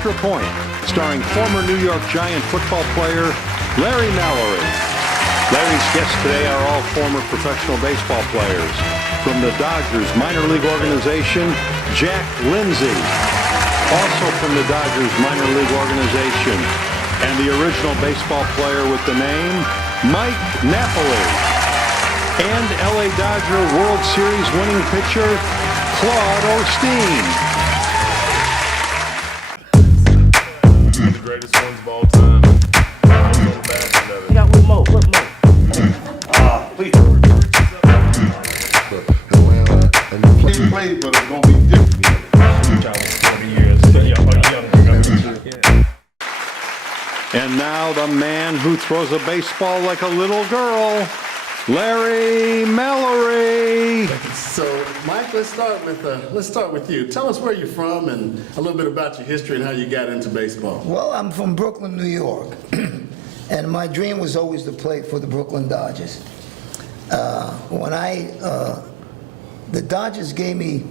Extra Point, starring former New York Giant football player Larry Mallory. Larry's guests today are all former professional baseball players. From the Dodgers minor league organization, Jack Lindsey. Also from the Dodgers minor league organization, and the original baseball player with the name, Mike Napoli. And LA Dodger World Series winning pitcher, Claude Osteen. The greatest ones of all time. We got one more. Please. Atlanta, and the play, but it's gonna be different. 40 years. And now the man who throws a baseball like a little girl, Larry Mallory. So, Mike, let's start with you. Tell us where you're from and a little bit about your history and how you got into baseball. Well, I'm from Brooklyn, New York, and my dream was always to play for the Brooklyn Dodgers. The Dodgers gave me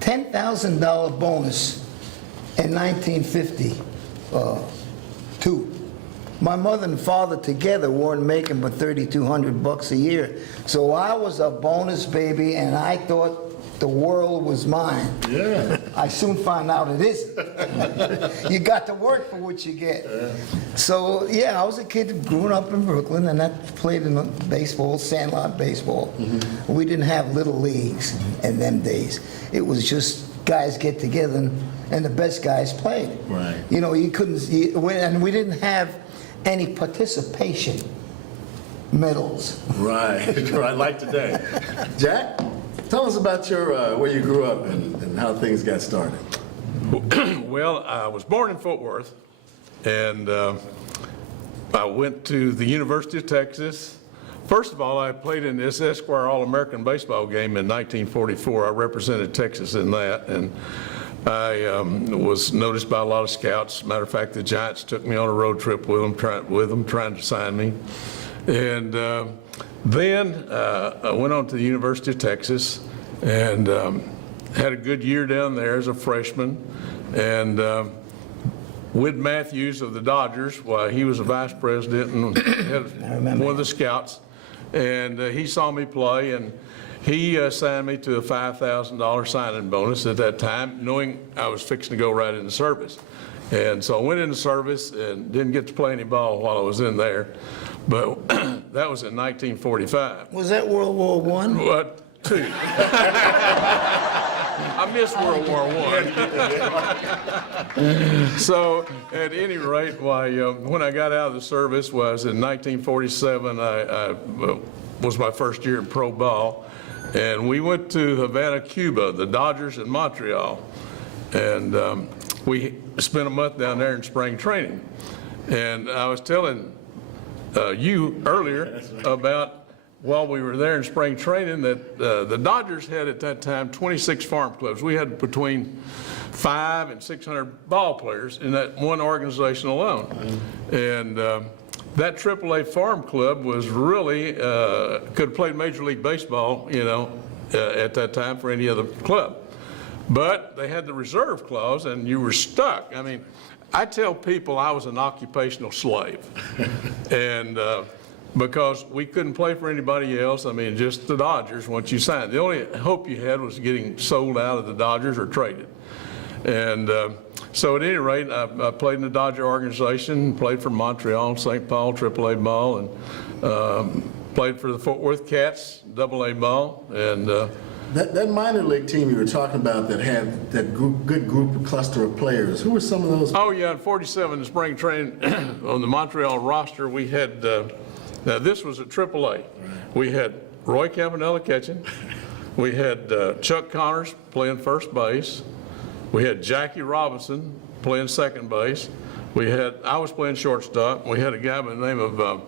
$10,000 bonus in 1952. My mother and father together weren't making but $3,200 a year. So I was a bonus baby, and I thought the world was mine. Yeah. I soon found out it isn't. You got to work for what you get. So yeah, I was a kid growing up in Brooklyn, and I played in baseball, sandlot baseball. Mm-hmm. We didn't have little leagues in them days. It was just guys get together, and the best guys played. Right. You know, you couldn't, and we didn't have any participation medals. Right, right, like today. Jack, tell us about your where you grew up and how things got started. Well, I was born in Fort Worth, and I went to the University of Texas. First of all, I played in this Esquire All-American baseball game in 1944. I represented Texas in that, and I was noticed by a lot of scouts. Matter of fact, the Giants took me on a road trip with them, trying to sign me. And then I went on to the University of Texas and had a good year down there as a freshman. And Whit Matthews of the Dodgers, well, he was a vice president and had one of the scouts. And he saw me play, and he signed me to a $5,000 signing bonus at that time, knowing I was fixing to go right into service. And so I went into service and didn't get to play any ball while I was in there. But that was in 1945. Was that World War I? What? II. I missed World War I. So at any rate, when I got out of the service was in 1947. I was my first year in pro ball. And we went to Havana, Cuba, the Dodgers in Montreal. And we spent a month down there in spring training. And I was telling you earlier about while we were there in spring training that the Dodgers had at that time 26 farm clubs. We had between 500 and 600 ball players in that one organization alone. And that AAA farm club was really, could have played Major League Baseball, at that time for any other club. But they had the reserve clause, and you were stuck. I mean, I tell people I was an occupational slave. And because we couldn't play for anybody else, I mean, just the Dodgers once you signed. The only hope you had was getting sold out of the Dodgers or traded. And so at any rate, I played in the Dodger organization, played for Montreal, St. Paul, AAA ball, and played for the Fort Worth Cats, AA ball. And that minor league team you were talking about that had that good group, cluster of players, who were some of those? Oh yeah, in 47 in spring training on the Montreal roster, we had, now this was at AAA. Right. We had Roy Campanella catching. We had Chuck Connors playing first base. We had Jackie Robinson playing second base. I was playing shortstop. We had a guy by the name of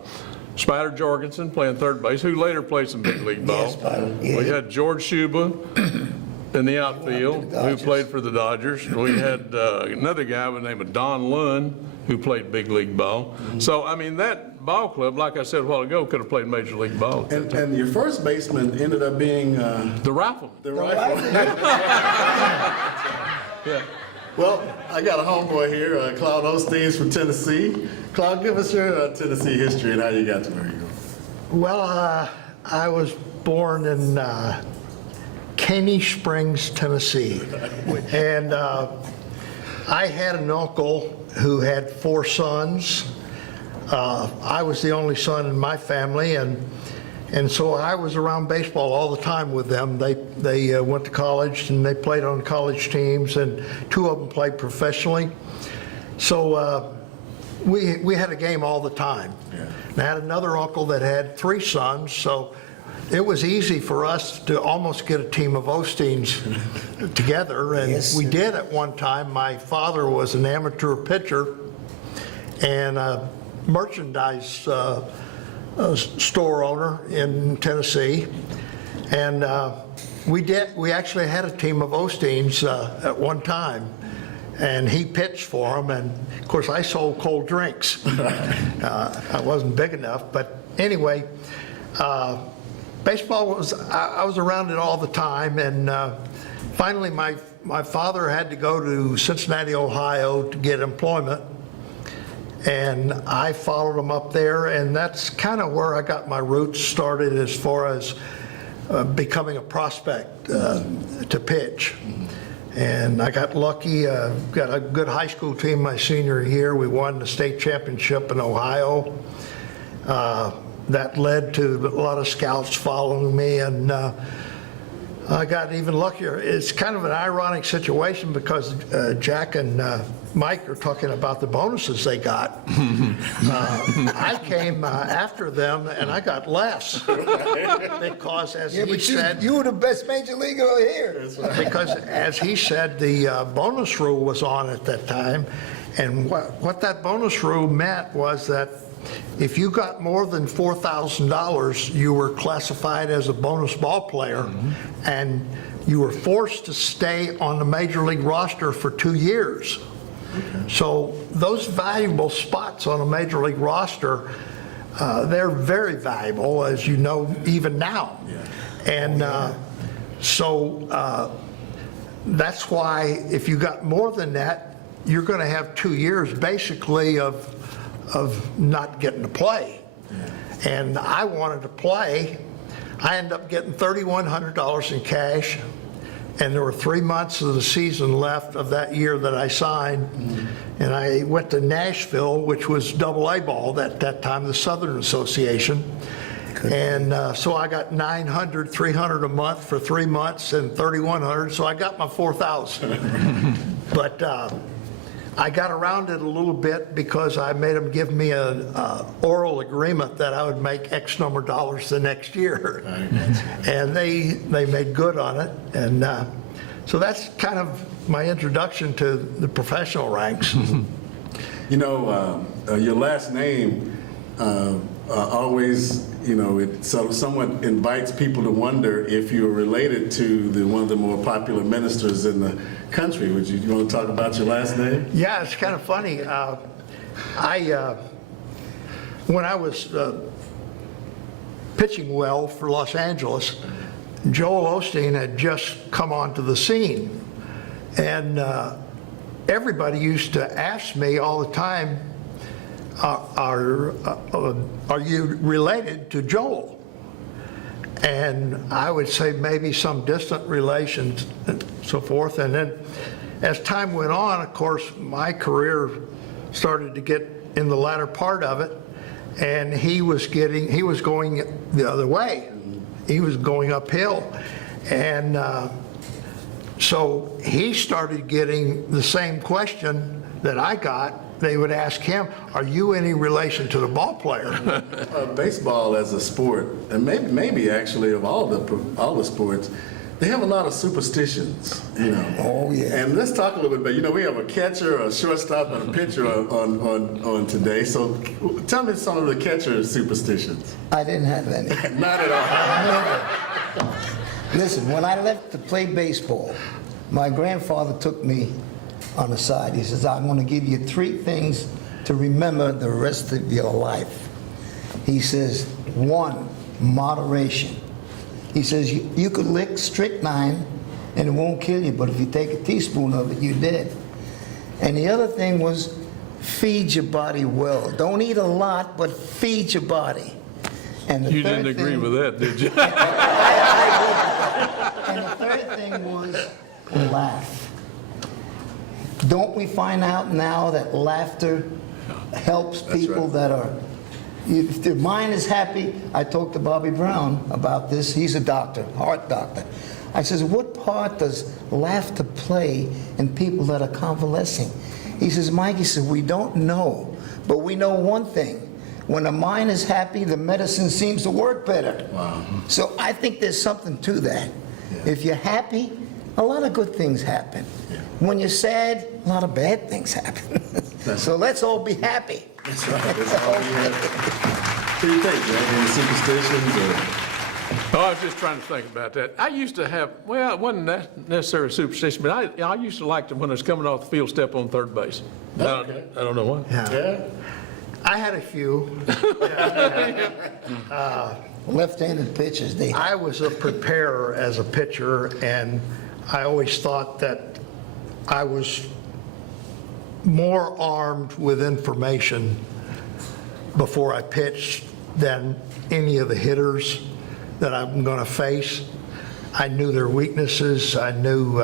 Spider Jorgensen playing third base, who later played some big league ball. Yeah. We had George Schuba in the outfield, who played for the Dodgers. We had another guy by the name of Don Lund, who played big league ball. Mm-hmm. So, I mean, that ball club, like I said a while ago, could have played major league ball. And your first baseman ended up being? The Rifleman. The Rifleman. Yeah. Well, I got a homeboy here, Claude Osteen from Tennessee. Claude, give us your Tennessee history and how you got to where you go. Well, I was born in Caney Springs, Tennessee. And I had an uncle who had 4 sons. I was the only son in my family, and so I was around baseball all the time with them. They went to college and they played on college teams, and 2 of them played professionally. So we had a game all the time. Yeah. And I had another uncle that had 3 sons, so it was easy for us to almost get a team of Osteens together, and Yes. we did at one time. My father was an amateur pitcher and a merchandise store owner in Tennessee, and we actually had a team of Osteens at one time, and he pitched for them, and of course I sold cold drinks. I wasn't big enough, but anyway, baseball was, I was around it all the time, and finally my father had to go to Cincinnati, Ohio to get employment, and I followed him up there, and that's kind of where I got my roots started as far as becoming a prospect to pitch. And I got lucky, got a good high school team my senior year. We won the state championship in Ohio. That led to a lot of scouts following me, and I got even luckier. It's kind of an ironic situation because Jack and Mike are talking about the bonuses they got. I came after them, and I got less because, as he said, you were the best major leaguer here. because as he said, the bonus rule was on at that time, and what that bonus rule meant was that if you got more than $4,000, you were classified as a bonus ball player, and you were forced to stay on the major league roster for 2 years. So those valuable spots on a major league roster, they're very valuable, as you know, even now. And so that's why if you got more than that, you're going to have 2 years basically of not getting to play. And I wanted to play. I ended up getting $3,100 in cash, and there were 3 months of the season left of that year that I signed. And I went to Nashville, which was AA ball at that time, the Southern Association. And so I got $900, $300 a month for 3 months, and $3,100, so I got my $4,000. But I got around it a little bit because I made them give me an oral agreement that I would make X number of dollars the next year. And they made good on it. And so that's kind of my introduction to the professional ranks. You know, your last name always, you know, it somewhat invites people to wonder if you're related to one of the more popular ministers in the country. Would you want to talk about your last name? Yeah, it's kind of funny. When I was pitching well for Los Angeles, Joel Osteen had just come onto the scene, and everybody used to ask me all the time, are you related to Joel? And I would say maybe some distant relations and so forth. And then as time went on, of course, my career started to get in the latter part of it, and he was going the other way. He was going uphill. And so he started getting the same question that I got. They would ask him, are you any relation to the ball player? Baseball as a sport, and maybe actually of all the sports, they have a lot of superstitions, you know. Oh, yeah. And let's talk a little bit about, you know, we have a catcher, a shortstop, and a pitcher on today. So tell me some of the catcher superstitions. I didn't have any. Not at all. Listen, when I left to play baseball, my grandfather took me on the side. He says, I'm going to give you 3 things to remember the rest of your life. He says, 1, moderation. He says, you could lick strychnine and it won't kill you, but if you take a teaspoon of it, you're dead. And the other thing was feed your body well. Don't eat a lot, but feed your body. And the You third didn't agree thing- with that, did you? I agree with that. And the third thing was laugh. Don't we find out now that laughter helps people right. that are, if their mind is happy? I talked to Bobby Brown about this. He's a doctor, heart doctor. I says, what part does laughter play in people that are convalescing? He says, Mike, he says, we don't know, but we know one thing. When the mind is happy, the medicine seems to work better. Wow. So I think there's something to that. If you're happy, a lot of good things happen. When you're sad, a lot of bad things happen. So let's all be happy. That's right. That's all we have. What do you think, Jack? Any superstitions or? Oh, I was just trying to think about that. I used to have, well, it wasn't necessarily a superstition, but I used to like to, when I was coming off the field, step on third base. Okay. I don't know why. Yeah. I had a few. Left-handed pitchers, they. I was a preparer as a pitcher, and I always thought that I was more armed with information before I pitched than any of the hitters that I'm going to face. I knew their weaknesses. I knew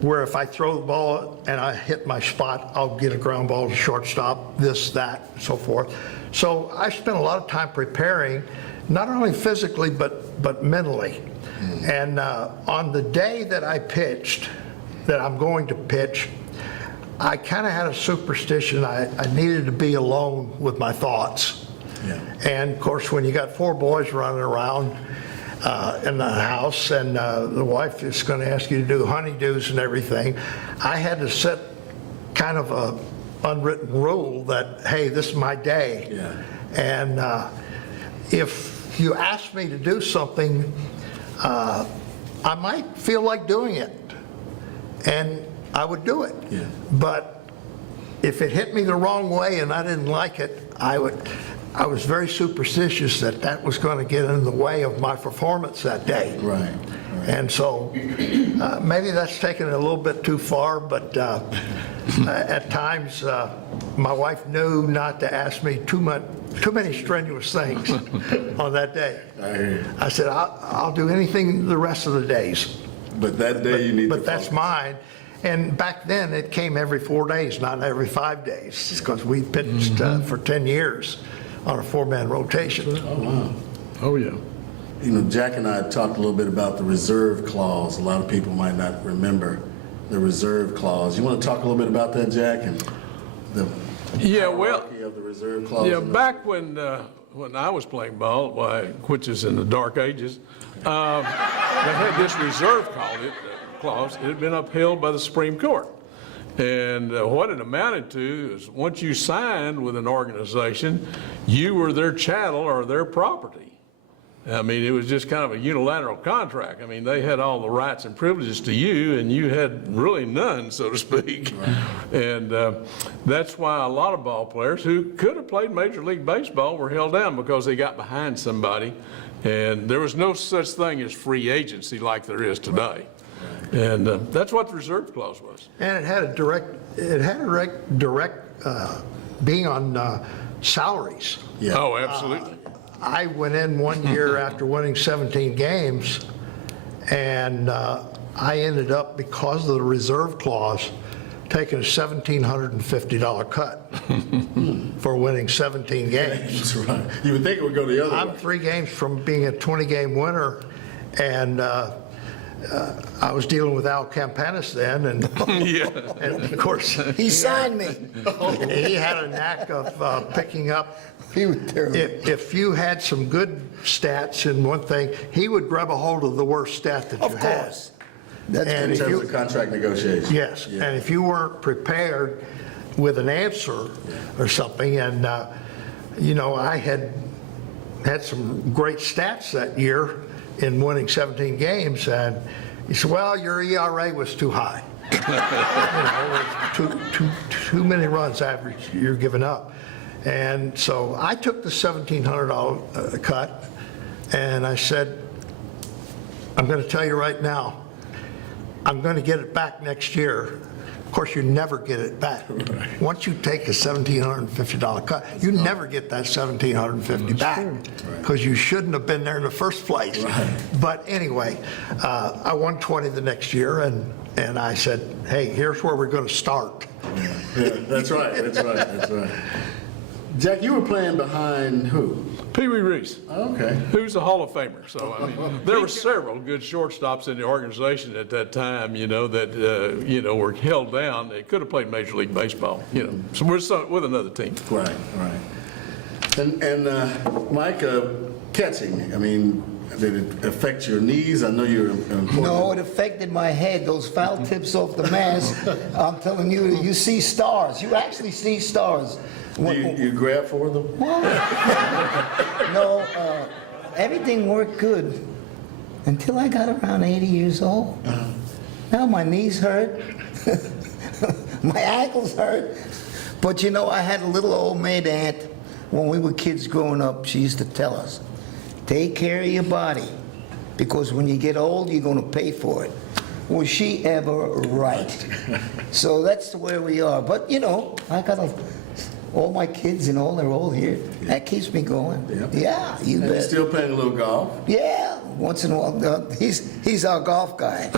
where if I throw the ball and I hit my spot, I'll get a ground ball to shortstop, this, that, and so forth. So I spent a lot of time preparing, not only physically, but mentally. And on the day that I pitched, that I'm going to pitch, I kind of had a superstition. I needed to be alone with my thoughts. Yeah. And of course, when you got 4 boys running around in the house, and the wife is going to ask you to do honeydews and everything, I had to set kind of a unwritten rule that, hey, this is my day. Yeah. And if you ask me to do something, I might feel like doing it, and I would do it. Yeah. But if it hit me the wrong way and I didn't like it, I was very superstitious that was going to get in the way of my performance that day. Right. And so maybe that's taken it a little bit too far, but at times my wife knew not to ask me too many strenuous things on that day. I hear you. I said, I'll do anything the rest of the days. But that day you need to But that's focus. mine. And back then, it came every 4 days, not every 5 days, because we pitched for 10 years on a 4-man rotation. Oh, wow. Oh, yeah. You know, Jack and I talked a little bit about the reserve clause. A lot of people might not remember the reserve clause. You want to talk a little bit about that, Jack, and the Yeah, well, hierarchy of the reserve clause? yeah, back when I was playing ball, which is in the dark ages, they had this reserve clause. It had been upheld by the Supreme Court. And what it amounted to is once you signed with an organization, you were their chattel or their property. I mean, it was just kind of a unilateral contract. I mean, they had all the rights and privileges to you, and you had really none, so to speak. Right. And that's why a lot of ball players who could have played Major League Baseball were held down because they got behind somebody. And there was no such thing as free agency like there is today. And that's what the reserve clause was. And it had a direct being on salaries. Yeah. Oh, absolutely. I went in one year after winning 17 games, and I ended up, because of the reserve clause, taking a $1,750 cut for winning 17 games. That's right. You would think it would go the other I'm way. 3 games from being a 20-game winner, and I was dealing with Al Campanis then, and, Yeah. and of course, He signed me. he had a knack of picking up. He was terrible. If you had some good stats in one thing, he would grab a hold of the worst stat that you Of had. course. That's And In if terms you- of contract negotiations. Yes, Yeah. and if you weren't prepared with an answer or something, and, I had some great stats that year in winning 17 games, and he said, well, your ERA was too high. Too many runs average you're giving up. And so I took the $1,700 cut, and I said, I'm going to tell you right now, I'm going to get it back next year. Of course, you never get it back. Once you take a $1,750 cut, you never get that $1,750 back because you shouldn't have been there in the first place. But anyway, I won 20 the next year, and I said, hey, here's where we're going to start. Yeah, that's right, that's right, that's right. Jack, you were playing behind who? Pee Wee Reese. Okay. Who's a Hall of Famer. So, I mean, there were several good shortstops in the organization at that time, you know, that, were held down. They could have played Major League Baseball, you know. So we're with another team. Right, right. And Mike, catching, I mean, did it affect your knees? I know you're important. No, it affected my head. Those foul tips off the mask. I'm telling you, you see stars. You actually see stars. You grab for them? No, everything worked good until I got around 80 years old. Now my knees hurt, my ankles hurt. But you know, I had a little old maid aunt when we were kids growing up. She used to tell us, take care of your body, because when you get old, you're going to pay for it. Was she ever right? So that's the way we are. But you know, I got all my kids and all, they're all here. That keeps me going. Yeah, you And bet. you still playing a little golf? Yeah, once in a while. He's our golf guy.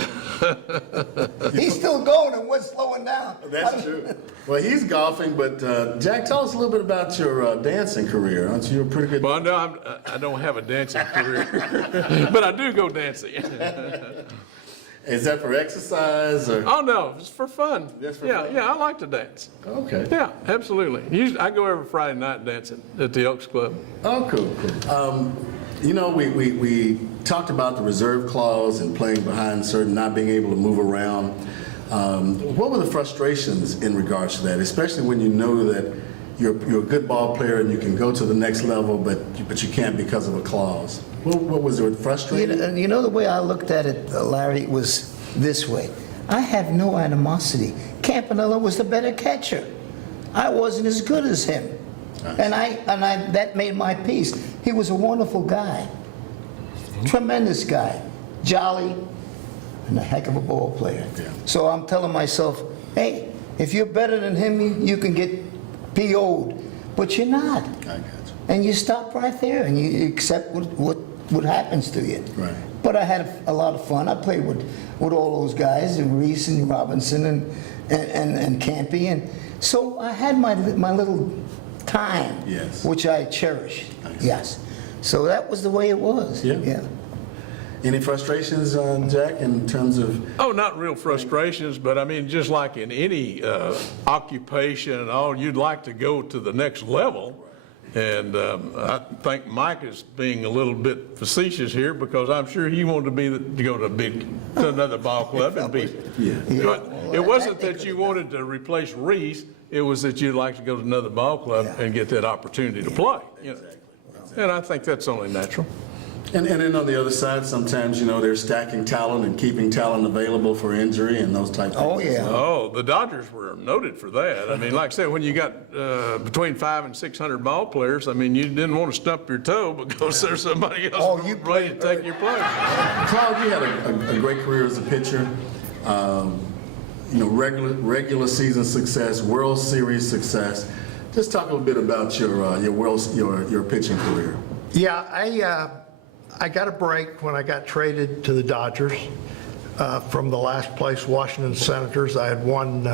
He's still going and we're slowing down. That's true. Well, he's golfing, but Jack, tell us a little bit about your dancing career. Aren't you a pretty good? Well, no, I don't have a dancing career, but I do go dancing. Is that for exercise or? Oh, no, it's for fun. Just for yeah, fun? Yeah, I like to dance. Okay. Yeah, absolutely. Usually, I go every Friday night dancing at the Elks Club. Oh, cool. You know, we talked about the reserve clause and playing behind certain, not being able to move around. What were the frustrations in regards to that, especially when you know that you're a good ball player and you can go to the next level, but you can't because of a clause? What was it, frustrating? You know the way I looked at it, Larry, was this way. I have no animosity. Campanella was the better catcher. I wasn't as good as him. Nice. And that made my peace. He was a wonderful guy. Tremendous guy. Jolly, and a heck of a ball player. Yeah. So I'm telling myself, hey, if you're better than him, you can get PO'd. But you're not. I got you. And you stop right there and you accept what happens to you. Right. But I had a lot of fun. I played with all those guys, and Reese and Robinson and Campy, and so I had my little time, Yes. which I cherished. Nice. Yes. So that was the way it was. Yeah. Any frustrations, Jack, in terms of? Oh, not real frustrations, but I mean, just like in any occupation and all, you'd like to go to the next level. And I think Mike is being a little bit facetious here because I'm sure he wanted to go to another ball club and be. Yeah. But it wasn't that you wanted to replace Reese. It was that you'd like to go to another ball club and get that opportunity to play. You know? And I think that's only natural. And then on the other side, sometimes, you know, they're stacking talent and keeping talent available for injury and those type of things. Oh, yeah. Oh, the Dodgers were noted for that. I mean, like I said, when you got between 500 and 600 ball players, I mean, you didn't want to stump your toe because there's somebody else ready to take your place. Claude, you had a great career as a pitcher. You know, regular season success, World Series success. Just talk a little bit about your pitching career. Yeah, I got a break when I got traded to the Dodgers from the last place, Washington Senators. I had won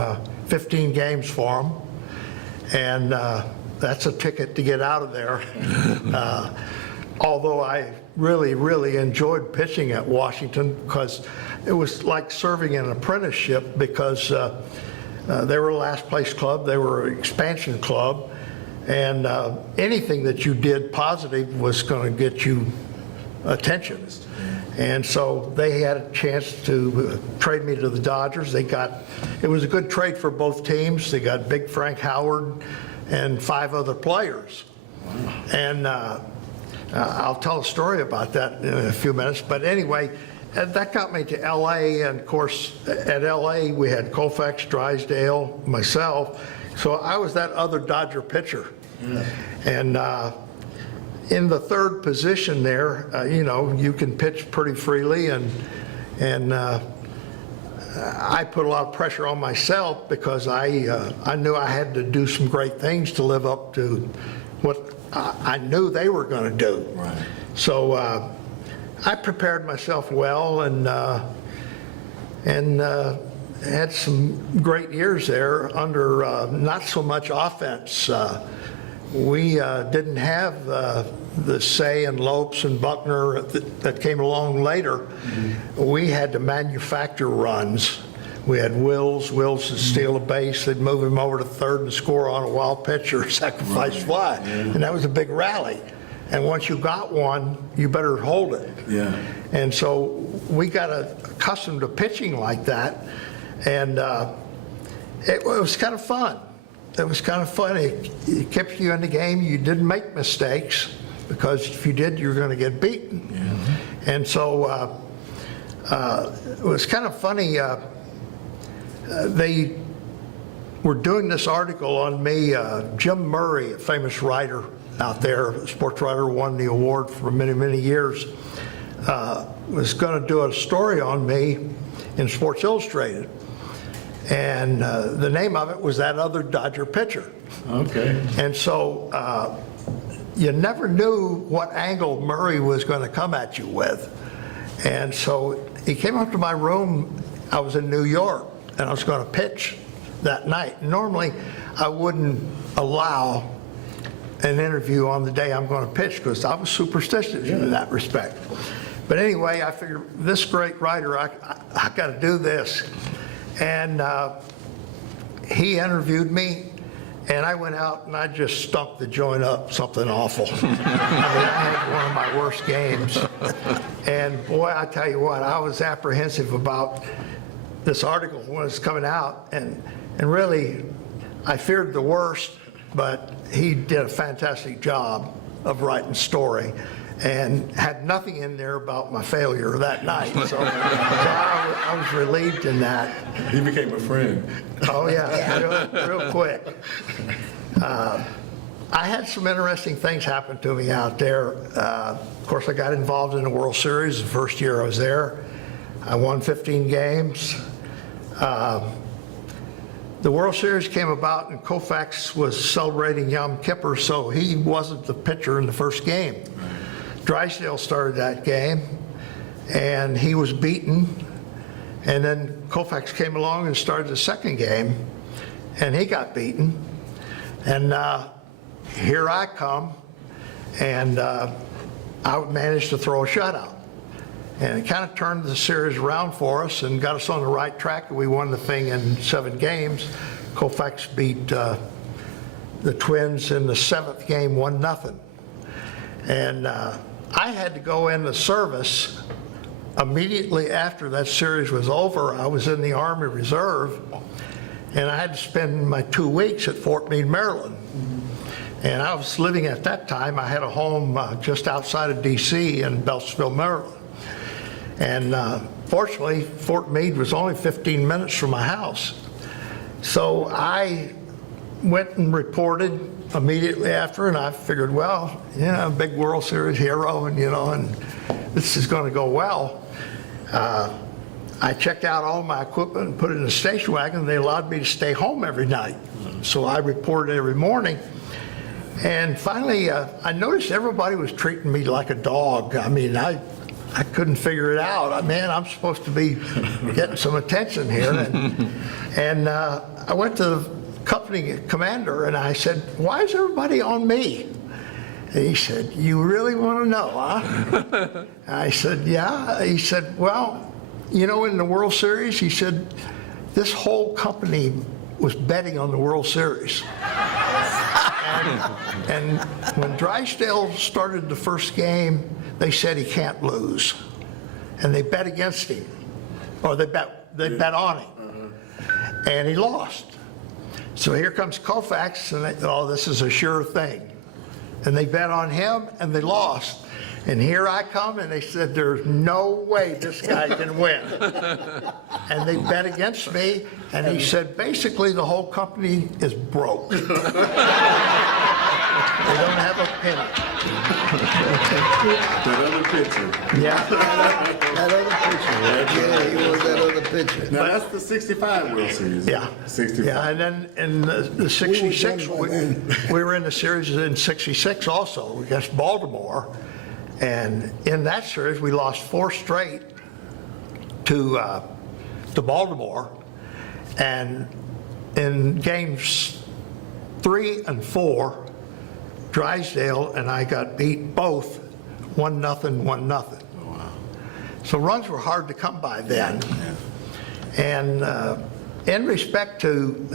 15 games for them, and that's a ticket to get out of there. Although I really enjoyed pitching at Washington because it was like serving an apprenticeship because they were a last place club, they were an expansion club, and anything that you did positive was going to get you attention. And so they had a chance to trade me to the Dodgers. It was a good trade for both teams. They got Big Frank Howard and 5 other players. Wow. And I'll tell a story about that in a few minutes. But anyway, that got me to LA, and of course at LA we had Koufax, Drysdale, myself. So I was that other Dodger pitcher. Yeah. And in the third position there, you know, you can pitch pretty freely, and I put a lot of pressure on myself because I knew I had to do some great things to live up to what I knew they were going to do. Right. So I prepared myself well and had some great years there under not so much offense. We didn't have the Say and Lopes and Buckner that came along later. Mm-hmm. We had to manufacture runs. We had Wills would steal a base, they'd move him over to third and score on a wild pitch or sacrifice fly. Yeah. And that was a big rally. And once you got one, you better hold it. Yeah. And so we got accustomed to pitching like that. And it was kind of fun. It was kind of fun. It kept you in the game. You didn't make mistakes, because if you did, you were going to get beaten. Yeah. And so it was kind of funny. They were doing this article on me. Jim Murray, a famous writer out there, a sports writer, won the award for many, many years, was going to do a story on me in Sports Illustrated. And the name of it was That Other Dodger Pitcher. Okay. And so you never knew what angle Murray was going to come at you with. And so he came up to my room. I was in New York, and I was going to pitch that night. Normally, I wouldn't allow an interview on the day I'm going to pitch, because I was superstitious in that respect. But anyway, I figured, this great writer, I got to do this. And he interviewed me, and I went out and I just stumped the joint up, something awful. I mean, I had one of my worst games. And boy, I tell you what, I was apprehensive about this article when it was coming out, and really, I feared the worst, but he did a fantastic job of writing story, and had nothing in there about my failure that night. So I was relieved in that. He became a friend. Oh yeah, real quick. I had some interesting things happen to me out there. Of course, I got involved in the World Series the first year I was there. I won 15 games. The World Series came about, and Koufax was celebrating Yom Kippur, so he wasn't the pitcher in the first game. Drysdale started that game, and he was beaten. And then Koufax came along and started the second game, and he got beaten. And here I come, and I managed to throw a shutout. And it kind of turned the series around for us and got us on the right track. We won the thing in 7 games. Koufax beat the Twins in the 7th game, 1-0. And I had to go in the service immediately after that series was over. I was in the Army Reserve, and I had to spend my 2 weeks at Fort Meade, Maryland. And I was living at that time, I had a home just outside of D.C. in Beltsville, Maryland. And fortunately, Fort Meade was only 15 minutes from my house. So I went and reported immediately after, and I figured, well, big World Series hero, and and this is going to go well. I checked out all my equipment and put it in a station wagon. They allowed me to stay home every night. So I reported every morning. And finally, I noticed everybody was treating me like a dog. I mean, I couldn't figure it out. Man, I'm supposed to be getting some attention here. And I went to the company commander, and I said, why is everybody on me? And he said, you really want to know, huh? I said, yeah. He said, well, in the World Series, he said, this whole company was betting on the World Series. And when Drysdale started the first game, they said he can't lose. And they bet against him, or they bet on him. And he lost. So here comes Koufax, and this is a sure thing. And they bet on him, and they lost. And here I come, and they said, there's no way this guy can win. And they bet against me, and he said, basically, the whole company is broke. They don't have a penny. That other picture. Yeah. That other picture. Yeah, he was that other picture. Now, that's the 65 World Series. Yeah. 65. Yeah, and then in the 66, done by then. we were in the series in 66 also against Baltimore. And in that series, we lost 4 straight to Baltimore. And in games 3 and 4, Drysdale and I got beat both 1-0, 1-0. Oh, wow. So runs were hard to come by then. And in respect to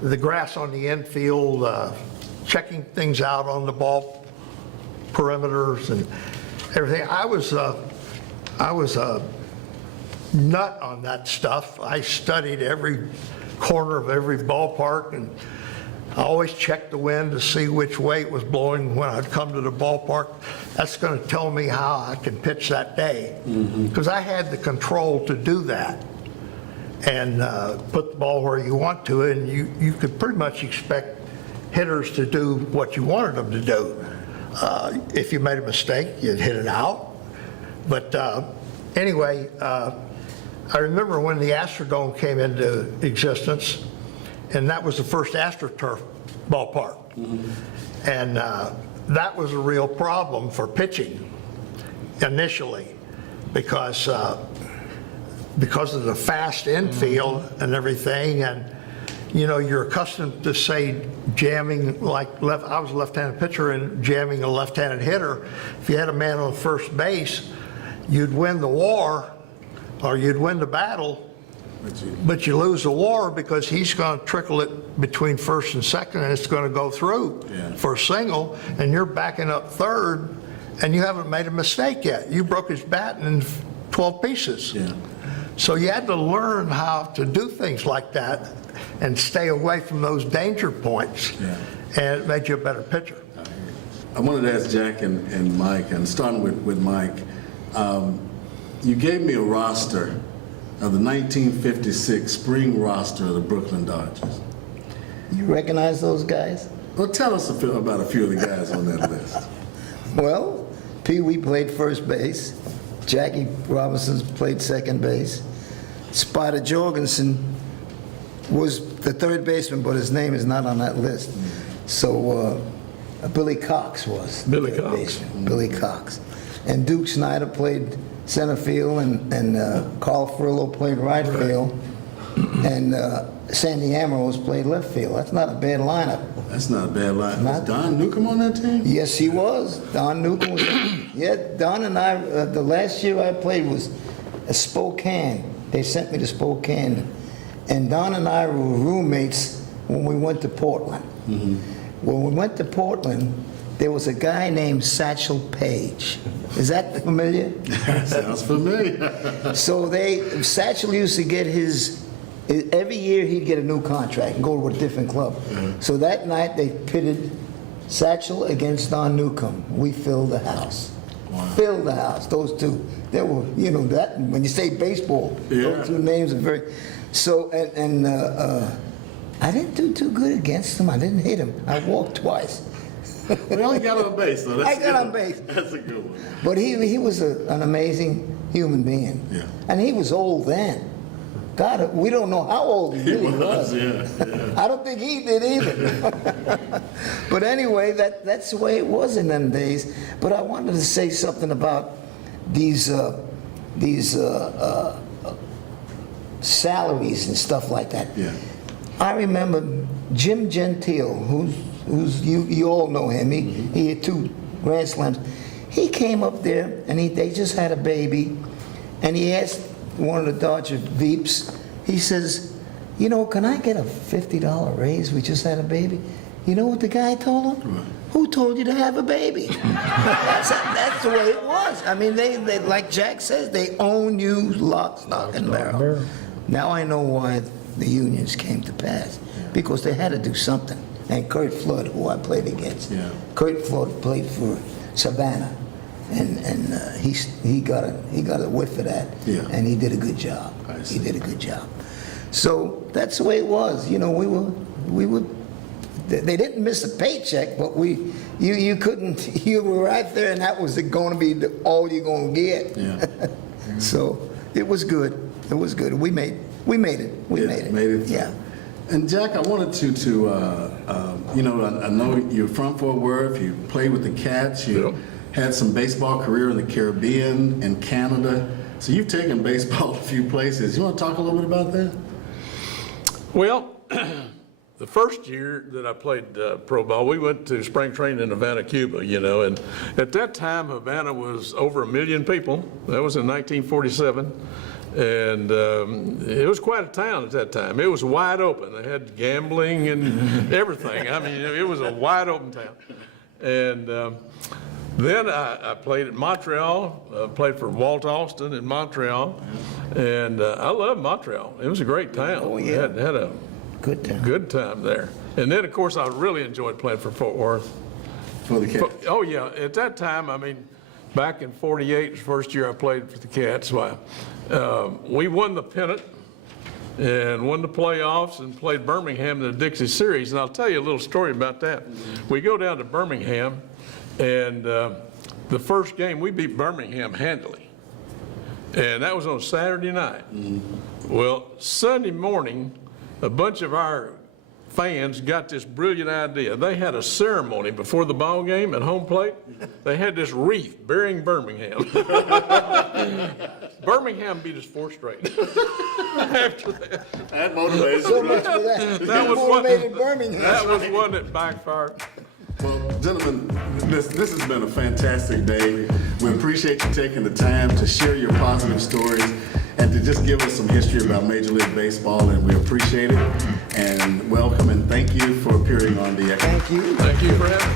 the grass on the infield, checking things out on the ball perimeters and everything, I was a nut on that stuff. I studied every corner of every ballpark, and I always checked the wind to see which way it was blowing when I'd come to the ballpark. That's going to tell me how I can pitch that day, because I had the control to do that and put the ball where you want to, and you could pretty much expect hitters to do what you wanted them to do. If you made a mistake, you'd hit it out. But anyway, I remember when the Astrodome came into existence, and that was the first AstroTurf ballpark. And that was a real problem for pitching initially, because of the fast infield and everything. And you know, you're accustomed to, say, jamming like I was a left-handed pitcher and jamming a left-handed hitter. If you had a man on first base, you'd win the war or you'd win the battle, but you lose the war because he's going to trickle it between first and second, and it's going to go through for a single, and you're backing up third, and you haven't made a mistake yet. You broke his bat in 12 pieces. Yeah. So you had to learn how to do things like that and stay away from those danger points, and it made you a better pitcher. I wanted to ask Jack and Mike, and starting with Mike, you gave me a roster of the 1956 spring roster of the Brooklyn Dodgers. You recognize those guys? Well, tell us about a few of the guys on that list. Well, Pee Wee played first base. Jackie Robinson played second base. Spider Jorgensen was the third baseman, but his name is not on that list. So Billy Cox was Billy third Cox. baseman, Billy Cox. And Duke Snyder played center field, and Carl Furlow played right field, and Sandy Ambrose played left field. That's not a bad lineup. That's not a bad line. Was Don Newcomb on that team? Yes, he was. Don Newcomb was. Yeah, Don and I, the last year I played was Spokane. They sent me to Spokane. And Don and I were roommates when we went to Portland. When we went to Portland, there was a guy named Satchel Paige. Is that familiar? Sounds familiar. So Satchel used to get every year he'd get a new contract and go to a different club. So that night they pitted Satchel against Don Newcomb. We filled the house. Filled the house, those two. They were, you know, that when you say baseball, those two names are very. So, I didn't do too good against him. I didn't hit him. I walked twice. We only got on base, though. I got on base. That's a good one. But he was an amazing human being. Yeah. And he was old then. God, we don't know how old he really was. I don't think he did either. But anyway, that's the way it was in them days. But I wanted to say something about these salaries and stuff like that. Yeah. I remember Jim Gentile, who's you all know him. He had 2 Grand Slams. He came up there and they just had a baby, and he asked one of the Dodger Veeps. He says, "You know, can I get a $50 raise? We just had a baby." You know what the guy told him? Who told you to have a baby? That's the way it was. I mean, they like Jack says, they own you lock, stock, and barrel. Now I know why the unions came to pass, because they had to do something. And Kurt Flood, who I played against, Kurt Flood played for Savannah, and he got a whiff of that, and he did a good job. He did a good job. So that's the way it was. You know, we were they didn't miss a paycheck, but you couldn't, you were right there, and that was going to be all you're going to get. Yeah. So it was good. It was good. We made it. We made it. Yeah. And Jack, I wanted you know, I know you're from Fort Worth. You played with the Cats. You had some baseball career in the Caribbean and Canada. So you've taken baseball a few places. You want to talk a little bit about that? Well, the first year that I played pro ball, we went to spring training in Havana, Cuba, you know, and at that time, Havana was over 1 million people. That was in 1947. And it was quite a town at that time. It was wide open. They had gambling and everything. I mean, it was a wide open town. And then I played at Montreal, played for Walt Austin in Montreal. And I loved Montreal. It was a great town. Oh, yeah. Had a good time there. And then, of course, I really enjoyed playing for Fort Worth. For the Cats? Oh, yeah. At that time, I mean, back in '48, the first year I played for the Cats, we won the pennant and won the playoffs and played Birmingham in the Dixie Series. And I'll tell you a little story about that. We go down to Birmingham, and the first game, we beat Birmingham handily. And that was on Saturday night. Well, Sunday morning, a bunch of our fans got this brilliant idea. They had a ceremony before the ball game at home plate. They had this wreath burying Birmingham. Birmingham beat us 4 straight. After that. That motivated So much for that. That was Motivated Birmingham. That was one that backfired. Well, gentlemen, this has been a fantastic day. We appreciate you taking the time to share your positive stories and to just give us some history about Major League Baseball, and we appreciate it. And welcome and thank you for appearing on the X. Thank you. Thank you for having me.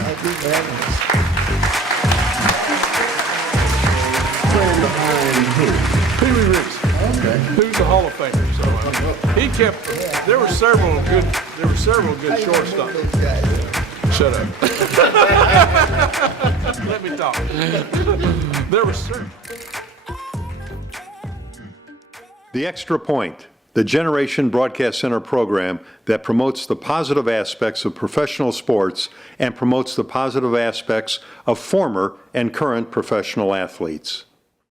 Thank you for having us. Playing behind who? Pee Wee Reese. Okay. Who's a Hall of Famer? So I mean, he kept. There were several good How you gonna move shortstops. those guys? Shut up. Let me talk. There were certain. The Extra Point, the Generation Broadcast Center program that promotes the positive aspects of professional sports and promotes the positive aspects of former and current professional athletes.